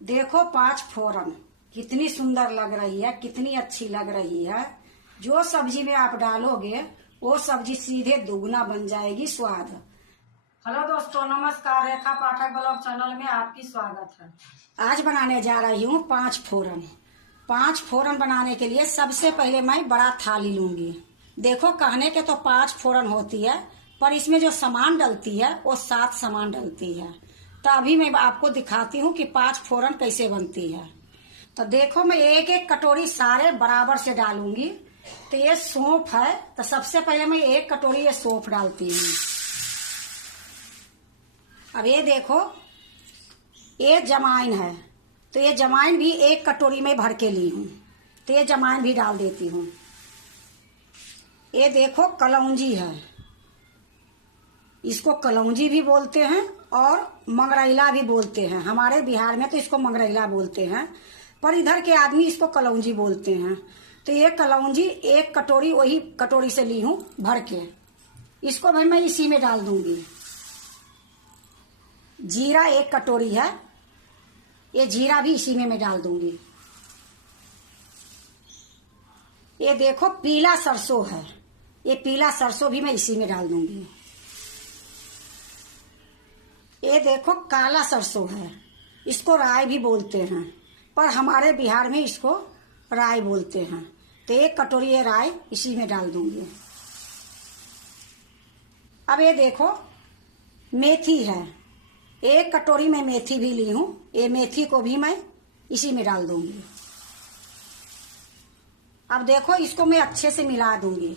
देखो 5 फोरन कितनी सुंदर लग रही है, कितनी अच्छी लग रही है। जो सब्जी में आप डालोगे वो सब्जी सीधे दुगना बन जाएगी स्वाद। हेलो दोस्तों, नमस्कार। रेखा पाठक ब्लॉग चैनल में आपकी स्वागत है। आज बनाने जा रही हूँ 5 फोरन। 5 फोरन बनाने के लिए सबसे पहले मैं बड़ा थाली लूंगी। देखो, कहने के तो 5 फोरन होती है, पर इसमें जो सामान डलती है वो 7 सामान डलती है। तो अभी मैं आपको दिखाती हूँ कि 5 फोरन कैसे बनती है। तो देखो, मैं एक एक कटोरी सारे बराबर से डालूंगी। तो ये सौंफ है, तो सबसे पहले मैं 1 कटोरी ये सौंफ डालती हूँ। अब ये देखो, ये जमाइन है, तो ये जमाइन भी 1 कटोरी में भर के ली हूँ, तो ये जमाइन भी डाल देती हूँ। ये देखो, कलौंजी है, इसको कलौंजी भी बोलते हैं और मंगरैला भी बोलते हैं। हमारे बिहार में तो इसको मंगरैला बोलते हैं, पर इधर के आदमी इसको कलौंजी बोलते हैं। तो ये कलौंजी 1 कटोरी वही कटोरी से ली हूँ भर के। इसको भाई मैं इसी में डाल दूंगी। जीरा 1 कटोरी है, ये जीरा भी इसी में मैं डाल दूंगी। ये देखो, पीला सरसों है, ये पीला सरसों भी मैं इसी में डाल दूंगी। ये देखो, काला सरसों है, इसको राई भी बोलते हैं, पर हमारे बिहार में इसको राई बोलते हैं। तो 1 कटोरी ये राई इसी में डाल दूंगी। अब ये देखो, मेथी है, 1 कटोरी में मेथी भी ली हूं, ये मेथी को भी मैं इसी में डाल दूंगी। अब देखो, इसको मैं अच्छे से मिला दूंगी।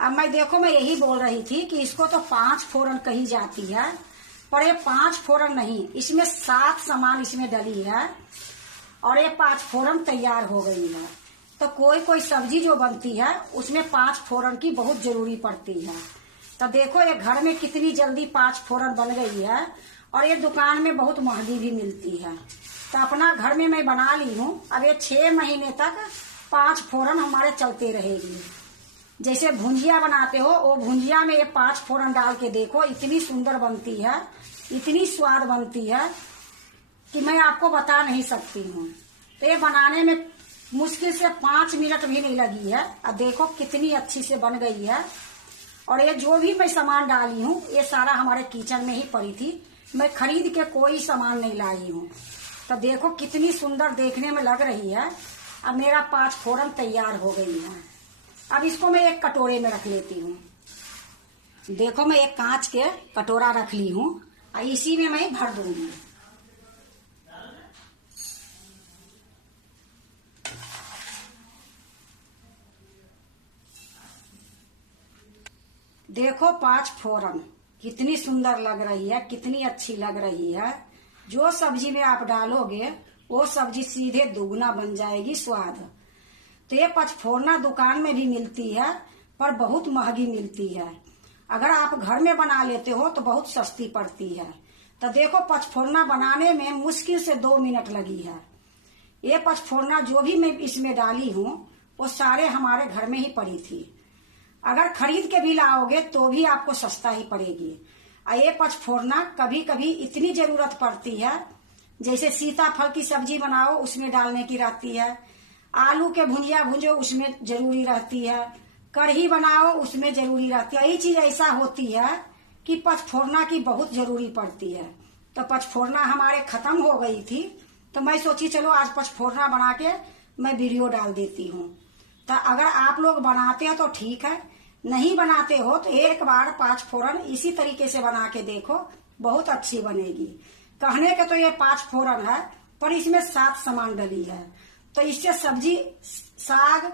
अब मैं यही बोल रही थी कि इसको तो 5 फोरन कही जाती है, पर ये 5 फोरन नहीं, इसमें 7 सामान इसमें डली है और ये 5 फोरन तैयार हो गई है। तो कोई सब्जी जो बनती है उसमें 5 फोरन की बहुत जरूरी पड़ती है। तो देखो, ये घर में कितनी जल्दी 5 फोरन बन गई है और ये दुकान में बहुत महंगी भी मिलती है। तो अपना घर में मैं बना ली हूँ। अब ये 6 महीने तक 5 फोरन हमारे चलते रहेगी। जैसे भुंजिया बनाते हो, वो भुंजिया में ये 5 फोरन डाल के देखो, इतनी सुंदर बनती है, इतनी स्वाद बनती है कि मैं आपको बता नहीं सकती हूँ। तो ये बनाने में मुश्किल से 5 मिनट भी नहीं लगी है। अब देखो, कितनी अच्छी से बन गई है। और ये जो भी मैं सामान डाली हूँ ये सारा हमारे किचन में ही पड़ी थी, मैं खरीद के कोई सामान नहीं लाई हूँ। तो देखो, कितनी सुंदर देखने में लग रही है। अब मेरा 5 फोरन तैयार हो गई है। अब इसको मैं 1 कटोरे में रख लेती हूँ। देखो, मैं एक कांच के कटोरा रख ली हूँ और इसी में मैं भर दूंगी। देखो, 5 फोरन कितनी सुंदर लग रही है, कितनी अच्छी लग रही है। जो सब्जी में आप डालोगे वो सब्जी सीधे दुगना बन जाएगी स्वाद। तो ये 5 फोरना दुकान में भी मिलती है, पर बहुत महंगी मिलती है। अगर आप घर में बना लेते हो तो बहुत सस्ती पड़ती है। तो देखो, 5 फोरना बनाने में मुश्किल से 2 मिनट लगी है। ये 5 फोरना जो भी मैं इसमें डाली हूँ वो सारे हमारे घर में ही पड़ी थी। अगर खरीद के भी लाओगे तो भी आपको सस्ता ही पड़ेगी। और ये 5 फोरना कभी कभी इतनी जरूरत पड़ती है, जैसे सीताफल की सब्जी बनाओ उसमें डालने की रहती है, आलू के भुंजिया भुंजो उसमें जरूरी रहती है, कढ़ी बनाओ उसमें जरूरी रहती है। यही चीज ऐसा होती है कि 5 फोरना की बहुत जरूरी पड़ती है। तो 5 फोरना हमारे खत्म हो गई थी, तो मैं सोची चलो आज 5 फोरना बना के मैं वीडियो डाल देती हूँ। तो अगर आप लोग बनाते हैं तो ठीक है, नहीं बनाते हो तो एक बार 5 फोरन इसी तरीके से बना के देखो, बहुत अच्छी बनेगी। कहने के तो ये 5 फोरन है, पर इसमें 7 सामान डली है। तो इससे सब्जी, साग,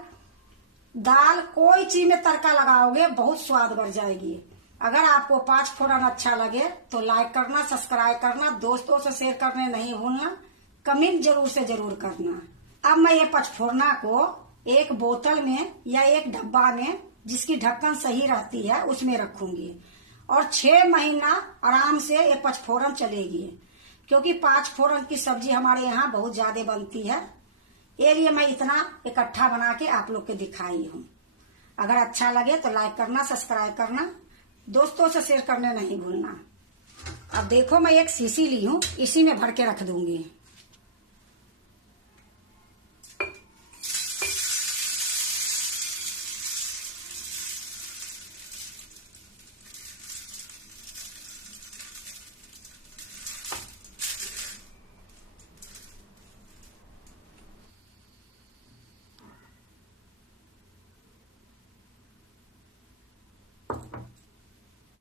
दाल, कोई चीज में तड़का लगाओगे बहुत स्वाद बढ़ जाएगी। अगर आपको 5 फोरन अच्छा लगे तो लाइक करना, सब्सक्राइब करना, दोस्तों से शेयर करने नहीं भूलना, कमेंट जरूर से जरूर करना। अब मैं ये 5 फोरना को एक बोतल में या एक डब्बा में, जिसकी ढक्कन सही रहती है, उसमें रखूंगी और 6 महीना आराम से ये 5 फोरन चलेगी। क्योंकि 5 फोरन की सब्जी हमारे यहाँ बहुत ज्यादा बनती है, ये लिए मैं इतना इकट्ठा बना के आप लोग के दिखाई हूँ। अगर अच्छा लगे तो लाइक करना, सब्सक्राइब करना, दोस्तों से शेयर करने नहीं भूलना। अब देखो, मैं एक शीशी ली हूँ, इसी में भर के रख दूंगी।